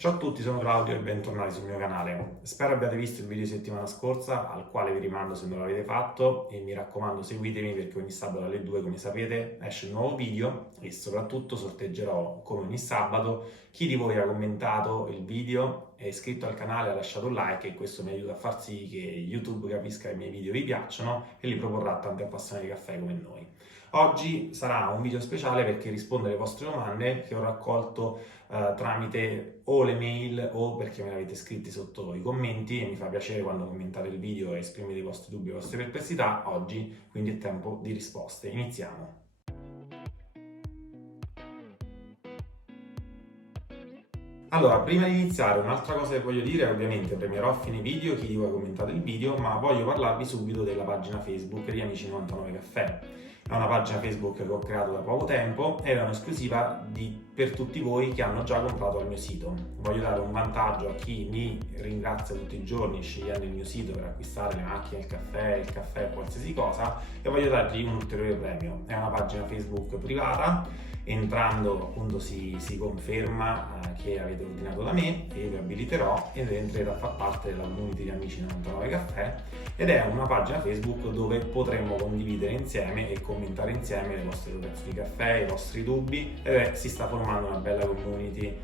Ciao a tutti, sono Claudio e bentornati sul mio canale. Spero abbiate visto il video di settimana scorsa, al quale vi rimando se non l'avete fatto, e mi raccomando seguitemi perché ogni sabato alle 2, come sapete, esce un nuovo video e soprattutto sorteggerò, come ogni sabato, chi di voi ha commentato il video, è iscritto al canale, ha lasciato un like, e questo mi aiuta a far sì che YouTube capisca che i miei video vi piacciono e li proporrà a tanti appassionati di caffè come noi. Oggi sarà un video speciale perché rispondo alle vostre domande che ho raccolto tramite o le mail o perché me le avete scritti sotto i commenti, e mi fa piacere quando commentate il video e esprimete i vostri dubbi e le vostre perplessità. Oggi quindi è tempo di risposte. Iniziamo. Allora, prima di iniziare, un'altra cosa che voglio dire è ovviamente premierò a fine video chi di voi ha commentato il video, ma voglio parlarvi subito della pagina Facebook di Amici 99 Caffè. È una pagina Facebook che ho creato da poco tempo ed è un'esclusiva per tutti voi che hanno già comprato al mio sito. Voglio dare un vantaggio a chi mi ringrazia tutti i giorni scegliendo il mio sito per acquistare le macchine, il caffè, qualsiasi cosa, e voglio dargli un ulteriore premio. È una pagina Facebook privata. Entrando appunto si conferma che avete ordinato da me e io vi abiliterò ed entrerete a far parte della community di Amici 99 Caffè, ed è una pagina Facebook dove potremmo condividere insieme e commentare insieme le vostre dotazioni di caffè, i vostri dubbi, ed si sta formando una bella community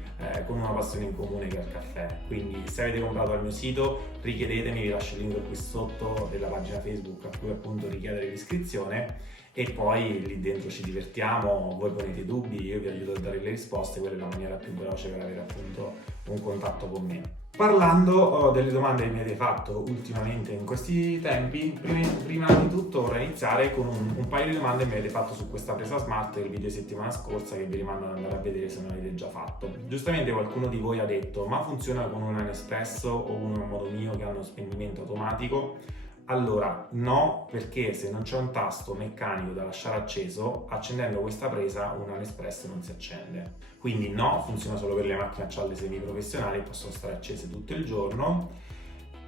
con una passione in comune che è il caffè. Quindi se avete comprato al mio sito richiedetemi, vi lascio il link qui sotto della pagina Facebook a cui appunto richiedere l'iscrizione, e poi lì dentro ci divertiamo, voi ponete dubbi, io vi aiuto a dare le risposte, quella è la maniera più veloce per avere appunto un contatto con me. Parlando delle domande che mi avete fatto ultimamente in questi tempi, prima di tutto vorrei iniziare con un paio di domande che mi avete fatto su questa presa smart del video settimana scorsa, che vi rimando ad andare a vedere se non l'avete già fatto. Giustamente qualcuno di voi ha detto: ma funziona con un Nespresso o con un modo mio che hanno spegnimento automatico? Allora, no, perché se non c'è un tasto meccanico da lasciare acceso, accendendo questa presa un Nespresso non si accende. Quindi no, funziona solo per le macchine a cialde semiprofessionali, possono stare accese tutto il giorno.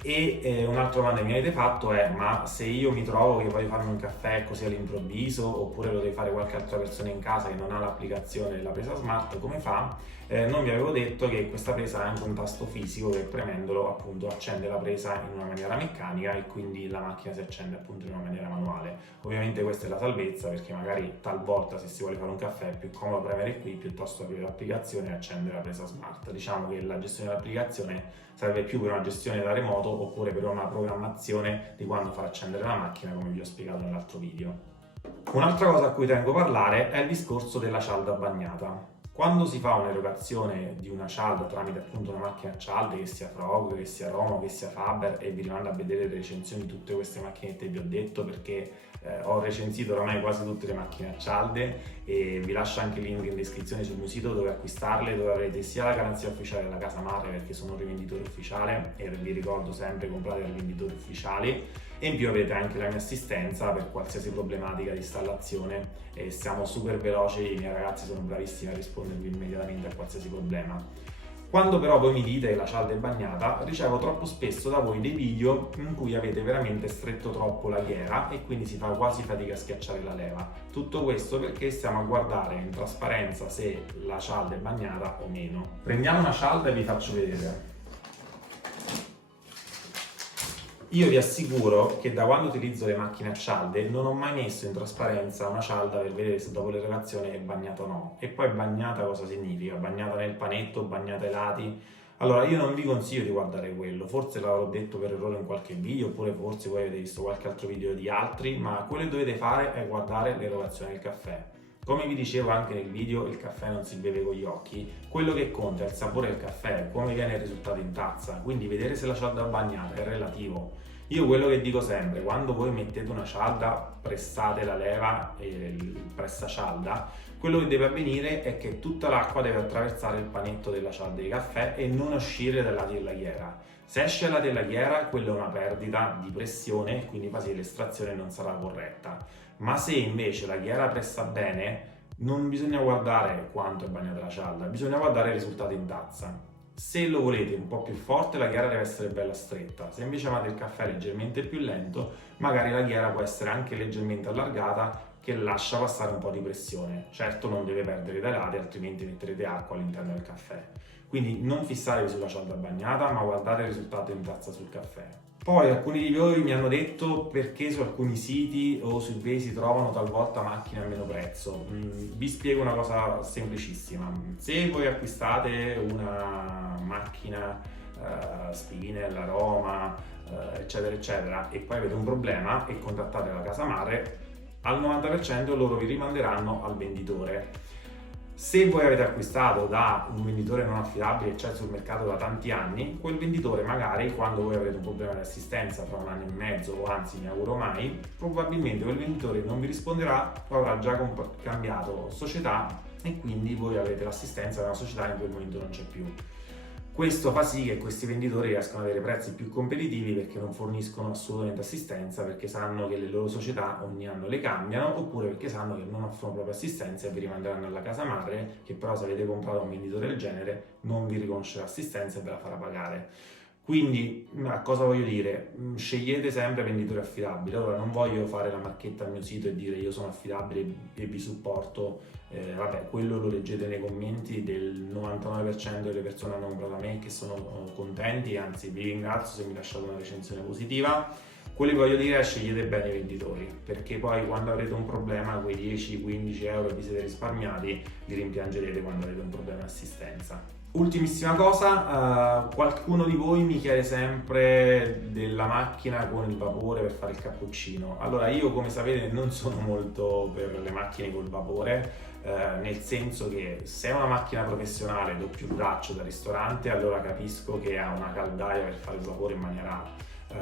E un'altra domanda che mi avete fatto è: ma se io mi trovo che voglio farmi un caffè così all'improvviso, oppure lo deve fare qualche altra persona in casa che non ha l'applicazione della presa smart, come fa? Non vi avevo detto che questa presa ha anche un tasto fisico che premendolo appunto accende la presa in una maniera meccanica e quindi la macchina si accende appunto in una maniera manuale. Ovviamente questa è la salvezza, perché magari talvolta se si vuole fare un caffè è più comodo premere qui piuttosto che aprire l'applicazione e accendere la presa smart. Diciamo che la gestione dell'applicazione serve più per una gestione da remoto oppure per una programmazione di quando far accendere la macchina, come vi ho spiegato nell'altro video. Un'altra cosa a cui tengo a parlare è il discorso della cialda bagnata. Quando si fa un'erogazione di una cialda tramite appunto una macchina a cialde, che sia Frog, che sia Romo, che sia Faber, e vi rimando a vedere le recensioni di tutte queste macchinette vi ho detto, perché ho recensito ormai quasi tutte le macchine a cialde, e vi lascio anche il link in descrizione sul mio sito dove acquistarle, dove avrete sia la garanzia ufficiale della casa madre, perché sono un rivenditore ufficiale e vi ricordo sempre comprate dai rivenditori ufficiali, e in più avete anche la mia assistenza per qualsiasi problematica di installazione, e siamo super veloci, i miei ragazzi sono bravissimi a rispondervi immediatamente a qualsiasi problema. Quando però voi mi dite che la cialda è bagnata, ricevo troppo spesso da voi dei video in cui avete veramente stretto troppo la ghiera e quindi si fa quasi fatica a schiacciare la leva. Tutto questo perché stiamo a guardare in trasparenza se la cialda è bagnata o meno. Prendiamo una cialda e vi faccio vedere. Io vi assicuro che da quando utilizzo le macchine a cialde non ho mai messo in trasparenza una cialda per vedere se dopo l'erogazione è bagnata o no. E poi bagnata cosa significa? Bagnata nel panetto, bagnata ai lati? Allora, io non vi consiglio di guardare quello, forse l'avrò detto per errore in qualche video, oppure forse voi avete visto qualche altro video di altri, ma quello che dovete fare è guardare l'erogazione del caffè. Come vi dicevo anche nel video, il caffè non si beve con gli occhi, quello che conta è il sapore del caffè, come viene il risultato in tazza, quindi vedere se la cialda è bagnata è relativo. Io quello che dico sempre: quando voi mettete una cialda, pressate la leva e il pressacialda, quello che deve avvenire è che tutta l'acqua deve attraversare il panetto della cialda di caffè e non uscire dai lati della ghiera. Se esce dai lati della ghiera, quella è una perdita di pressione, quindi quasi l'estrazione non sarà corretta. Ma se invece la ghiera pressa bene, non bisogna guardare quanto è bagnata la cialda, bisogna guardare il risultato in tazza. Se lo volete un po' più forte, la ghiera deve essere bella stretta. Se invece amate il caffè leggermente più lento, magari la ghiera può essere anche leggermente allargata, che lascia passare un po' di pressione. Certo non deve perdere dai lati, altrimenti metterete acqua all'interno del caffè. Quindi non fissatevi sulla cialda bagnata, ma guardate il risultato in tazza sul caffè. Poi alcuni di voi mi hanno detto perché su alcuni siti o su eBay si trovano talvolta macchine a meno prezzo. Vi spiego una cosa semplicissima. Se voi acquistate una macchina Spinel, Aroma, eccetera eccetera, e poi avete un problema e contattate la casa madre, al 90% loro vi rimanderanno al venditore. Se voi avete acquistato da un venditore non affidabile che c'è sul mercato da tanti anni, quel venditore magari quando voi avrete un problema di assistenza tra 1 anno e mezzo, o anzi mi auguro mai, probabilmente quel venditore non vi risponderà o avrà già cambiato società e quindi voi avrete l'assistenza da una società che in quel momento non c'è più. Questo fa sì che questi venditori riescano ad avere prezzi più competitivi perché non forniscono assolutamente assistenza, perché sanno che le loro società ogni anno le cambiano, oppure perché sanno che non offrono proprio assistenza e vi rimanderanno alla casa madre, che però se avete comprato un venditore del genere non vi riconoscerà assistenza e ve la farà pagare. Quindi, a cosa voglio dire? Scegliete sempre venditori affidabili. Allora, non voglio fare la marchetta al mio sito e dire io sono affidabile e vi supporto. Vabbè, quello lo leggete nei commenti del 99% delle persone hanno comprato da me che sono contenti, anzi vi ringrazio se mi lasciate una recensione positiva. Quello che voglio dire è scegliete bene i venditori, perché poi quando avrete un problema quei 10-15 euro che vi siete risparmiati li rimpiangerete quando avete un problema di assistenza. Ultimissima cosa, qualcuno di voi mi chiede sempre della macchina con il vapore per fare il cappuccino. Allora, io come sapete non sono molto per le macchine col vapore, nel senso che se è una macchina professionale doppio braccio da ristorante, allora capisco che ha una caldaia per fare il vapore in maniera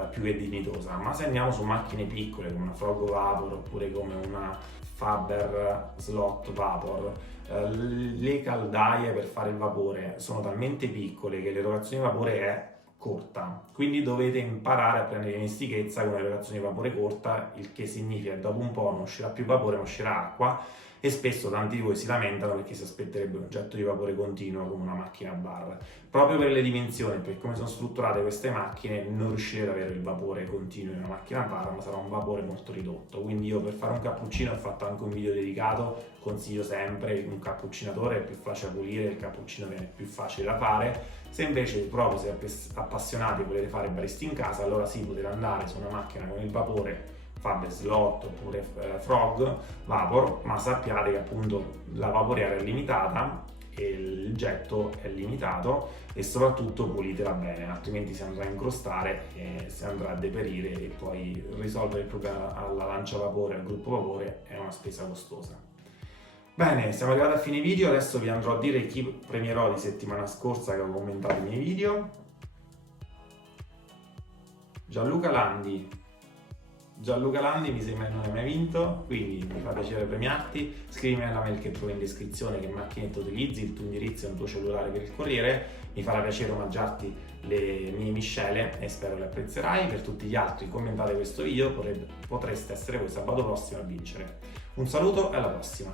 più che dignitosa, ma se andiamo su macchine piccole come una Frog Vapor oppure come una Faber Slot Vapor, le caldaie per fare il vapore sono talmente piccole che l'erogazione di vapore è corta, quindi dovete imparare a prendere dimestichezza con un'erogazione di vapore corta, il che significa che dopo un po' non uscirà più vapore ma uscirà acqua, e spesso tanti di voi si lamentano perché si aspetterebbe un oggetto di vapore continuo come una macchina a bar. Proprio per le dimensioni, per come sono strutturate queste macchine, non riuscirete ad avere il vapore continuo in una macchina a bar, ma sarà un vapore molto ridotto. Quindi io per fare un cappuccino ho fatto anche un video dedicato, consiglio sempre un cappuccinatore, è più facile da pulire, il cappuccino viene più facile da fare. Se invece proprio siete appassionati e volete fare baristi in casa, allora sì, potete andare su una macchina con il vapore Faber Slot oppure Frog Vapor, ma sappiate che appunto la vaporiera è limitata e il getto è limitato, e soprattutto pulitela bene, altrimenti si andrà a incrostare e si andrà a deperire, e poi risolvere il problema alla lancia vapore, al gruppo vapore, è una spesa costosa. Bene, siamo arrivati a fine video, adesso vi andrò a dire chi premierò di settimana scorsa che ha commentato i miei video. Gianluca Landi mi sembra che non hai mai vinto, quindi mi fa piacere premiarti. Scrivimi nella mail che trovi in descrizione che macchinetta utilizzi, il tuo indirizzo e il tuo cellulare per il corriere. Mi farà piacere omaggiarti le mie miscele e spero le apprezzerai. Per tutti gli altri, commentate questo video, potreste essere voi sabato prossimo a vincere. Un saluto e alla prossima!